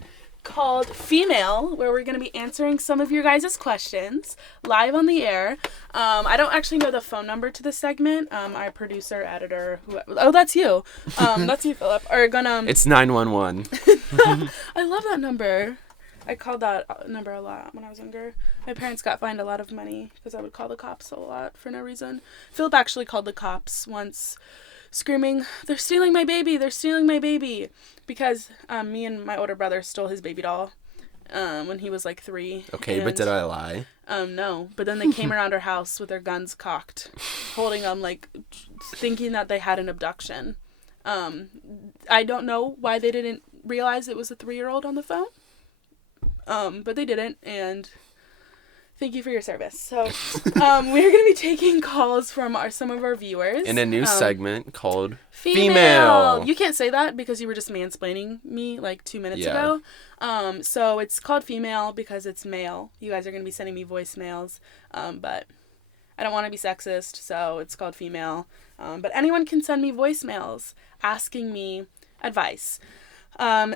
called Female, where we're going to be answering some of your guys' questions live on the air. I don't actually know the phone number to this segment. Our producer, editor, that's you. That's you, Philip, are gonna... It's 911. I love that number. I called that number a lot when I was younger. My parents got fined a lot of money because I would call the cops a lot for no reason. Philip actually called the cops once, screaming, "They're stealing my baby! They're stealing my baby!" Because me and my older brother stole his baby doll when he was like 3. Okay, but did I lie? No. But then they came around our house with their guns cocked, holding them, like, thinking that they had an abduction. I don't know why they didn't realize it was a 3-year-old on the phone. But they didn't, and thank you for your service. So, we're going to be taking calls from some of our viewers. In a new segment called Female. You can't say that because you were just mansplaining me like 2 minutes Yeah. ago. So it's called Female because it's male. You guys are going to be sending me voicemails. But I don't want to be sexist, so it's called Female. But anyone can send me voicemails asking me advice.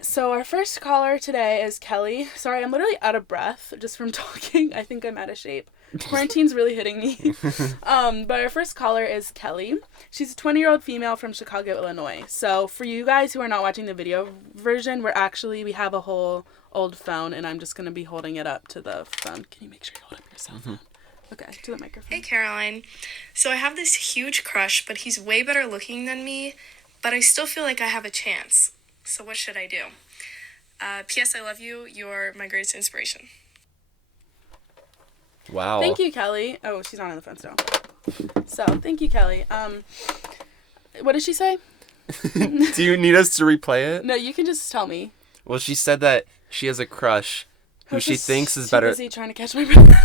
So our first caller today is Kelly. Sorry, I'm literally out of breath just from talking. I think I'm out of shape. Quarantine's really hitting me. But our first caller is Kelly. She's a 20-year-old female from Chicago, Illinois. So for you guys who are not watching the video version, we have a whole old phone, and I'm just going to be holding it up to the phone. Can you make sure you hold up your cell phone? Okay, to the microphone. Hey, Caroline. So I have this huge crush, but he's way better looking than me, but I still feel like I have a chance. So what should I do? P.S. I love you. You're my greatest inspiration. Wow. Thank you, Kelly. Oh, she's not on the phone still. So, thank you, Kelly. What did she say? Do you need us to replay it? No, you can just tell me. Well, she said that she has a crush who she thinks is better. Busy trying to catch my breath.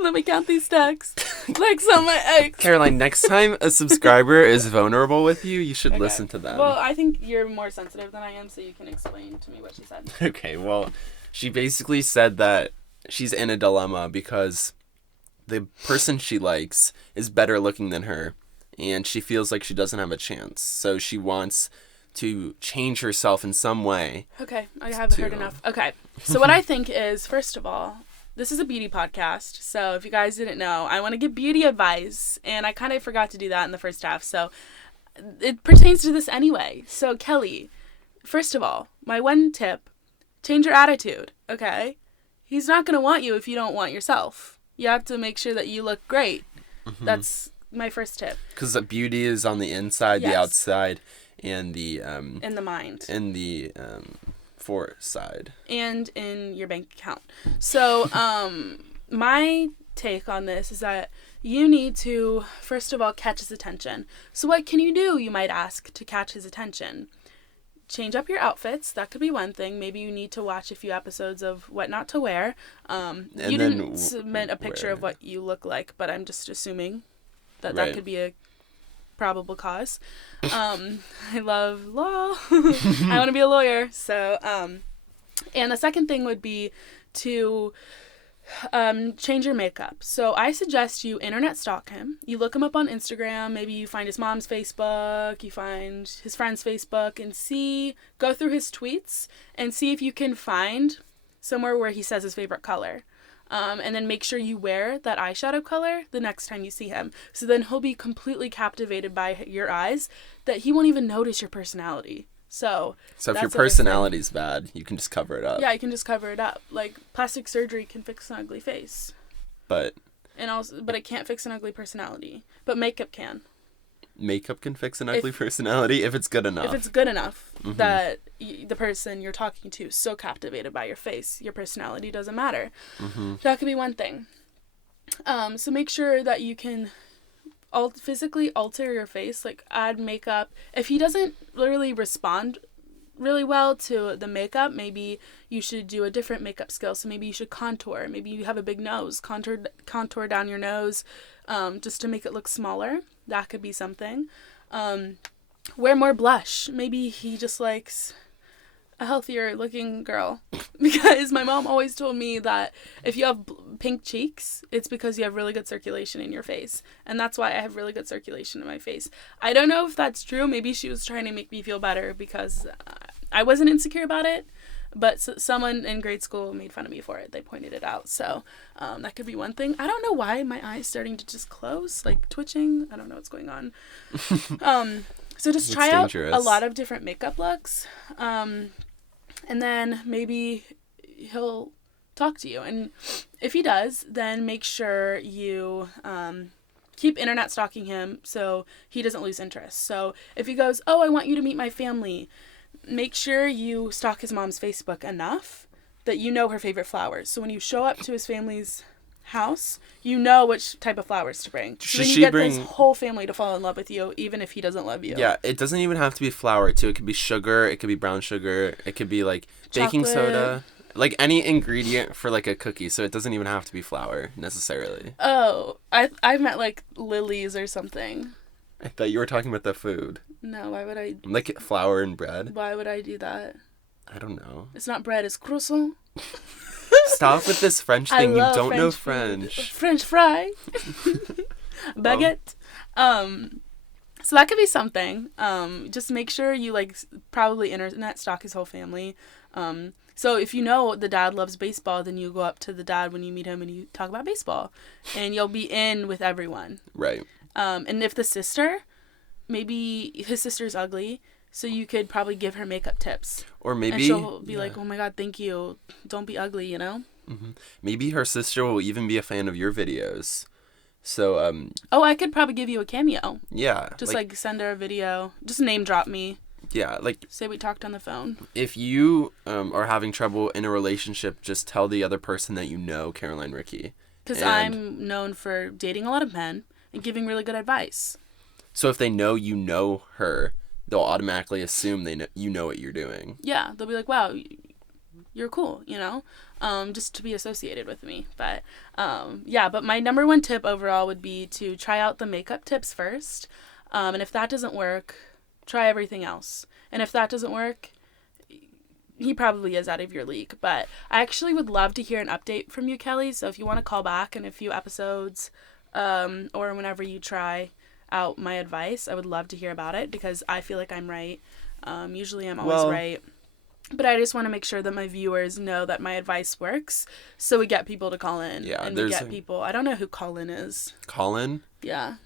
Let me count these texts. Like on my ex. Caroline, next time a subscriber is vulnerable with you, you should listen to them. Well, I think you're more sensitive than I am, so you can explain to me what she said. Okay, well, she basically said that she's in a dilemma because the person she likes is better looking than her, and she feels like she doesn't have a chance. So she wants to change herself in some way. Okay, I haven't heard enough. Okay, so what I think is, first of all, this is a beauty podcast, so if you guys didn't know, I want to give beauty advice, and I kind of forgot to do that in the first half, so it pertains to this anyway. So, Kelly, first of all, my one tip, change your attitude, okay? He's not going to want you if you don't want yourself. You have to make sure that you look great. Mm-hmm. That's my first tip. Because the beauty is on the inside, the outside, and the... in the mind. In the... foresight. And in your bank account. So, my take on this is that you need to, first of all, catch his attention. So what can you do, you might ask, to catch his attention? change up your outfits. That could be one thing. Maybe you need to watch a few episodes of What Not to Wear. You didn't submit a picture of what you look like, but I'm just assuming that that could be a probable cause. I love law. I want to be a lawyer. So, and the second thing would be to change your makeup. So I suggest you internet stalk him. You look him up on Instagram. Maybe you find his mom's Facebook. You find his friend's Facebook and go through his tweets and see if you can find somewhere where he says his favorite color. And then make sure you wear that eyeshadow color the next time you see him. So then he'll be completely captivated by your eyes that he won't even notice your personality. So if your personality's bad, you can just cover it up. Yeah, you can just cover it up. Like, plastic surgery can fix an ugly face. But it can't fix an ugly personality. But makeup can. Makeup can fix an ugly personality if it's good enough. If it's good enough that the person you're talking to is so captivated by your face, your personality doesn't matter. That could be one thing. So make sure that you can physically alter your face, like add makeup. If he doesn't really respond really well to the makeup, maybe you should do a different makeup skill. So maybe you should contour. Maybe you have a big nose. Contour down your nose just to make it look smaller. That could be something. Wear more blush. Maybe he just likes a healthier looking girl. Because my mom always told me that if you have pink cheeks, it's because you have really good circulation in your face. And that's why I have really good circulation in my face. I don't know if that's true. Maybe she was trying to make me feel better because I wasn't insecure about it. But someone in grade school made fun of me for it. They pointed it out. So that could be one thing. I don't know why my eye's starting to just close, like twitching. I don't know what's going on. So just try out a lot of different makeup looks. And then maybe he'll talk to you. And if he does, then make sure you keep internet stalking him so he doesn't lose interest. So if he goes, "Oh, I want you to meet my family," make sure you stalk his mom's Facebook enough that you know her favorite flowers. So when you show up to his family's house, you know which type of flowers to bring. So then you get his whole family to fall in love with you, even if he doesn't love you. Yeah, it doesn't even have to be flour, too. It could be sugar. It could be brown sugar. It could be, like, baking soda. Like, any ingredient for, like, a cookie. So it doesn't even have to be flour, necessarily. Oh, I meant, like, lilies or something. I thought you were talking about the food. No, why would I? Like flour and bread? Why would I do that? I don't know. It's not bread, it's croissant. Stop with this French thing. You don't know French. French fry. Baguette. So that could be something. Just make sure you, like, probably internet stalk his whole family. So if you know the dad loves baseball, then you go up to the dad when you meet him and you talk about baseball. And you'll be in with everyone. Right. And if the sister, maybe his sister's ugly, so you could probably give her makeup tips. Or maybe... And she'll be like, "Oh my God, thank you. Don't be ugly," you know? Maybe her sister will even be a fan of your videos. So, Oh, I could probably give you a cameo. Yeah. Just, like send her a video. Just name drop me. Yeah, like... Say we talked on the phone. If you are having trouble in a relationship, just tell the other person that you know Caroline Ricky. Because I'm known for dating a lot of men and giving really good advice. So if they know you know her, they'll automatically assume you know what you're doing. Yeah, they'll be like, "Wow, you're cool," you know? Just to be associated with me. But, yeah, but my number one tip overall would be to try out the makeup tips first. And if that doesn't work, try everything else. And if that doesn't work, he probably is out of your league. But I actually would love to hear an update from you, Kelly. So if you want to call back in a few episodes, or whenever you try out my advice, I would love to hear about it because I feel like I'm right. Usually I'm always right. But I just want to make sure that my viewers know that my advice works, so we get people to call in. Yeah, and we get people. I don't know who Colin is. Colin? Yeah.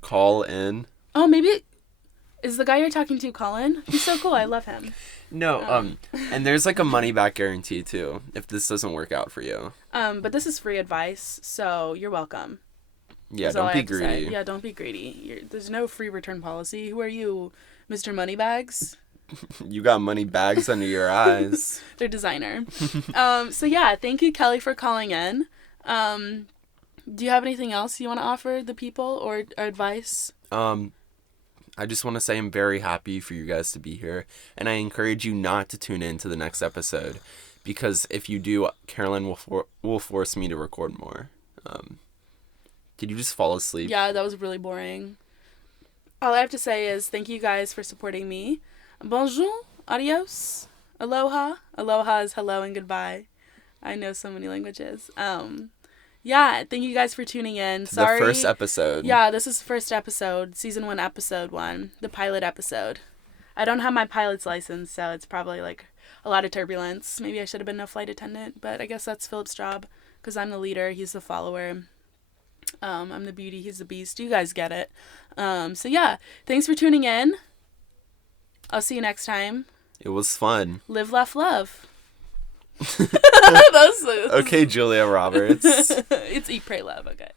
Call in? Oh, maybe... Is the guy you're talking to Colin? He's so cool. I love him. No, and there's like a money back guarantee too, if this doesn't work out for you. But this is free advice, so you're welcome. Yeah, don't be greedy. Yeah, don't be greedy. There's no free return policy. Who are you, Mr. Moneybags? You got money bags under your eyes. They're designer. So yeah, thank you, Kelly, for calling in. Do you have anything else you want to offer the people or advice? I just want to say I'm very happy for you guys to be here, and I encourage you not to tune in to the next episode, because if you do, Caroline will force me to record more. Did you just fall asleep? Yeah, that was really boring. All I have to say is thank you guys for supporting me. Bonjour, adios, aloha. Aloha is hello and goodbye. I know so many languages. Yeah, thank you guys for tuning in. Sorry. The first episode. Yeah, this is the first episode, season 1, episode 1, the pilot episode. I don't have my pilot's license, so it's probably like a lot of turbulence. Maybe I should have been a flight attendant, but I guess that's Philip's job, because I'm the leader, he's the follower. I'm the beauty, he's the beast. You guys get it. So yeah, thanks for tuning in. I'll see you next time. It was fun. Live, laugh, love. That was Okay, Julia Roberts. It's Eat, Pray, Love. Okay.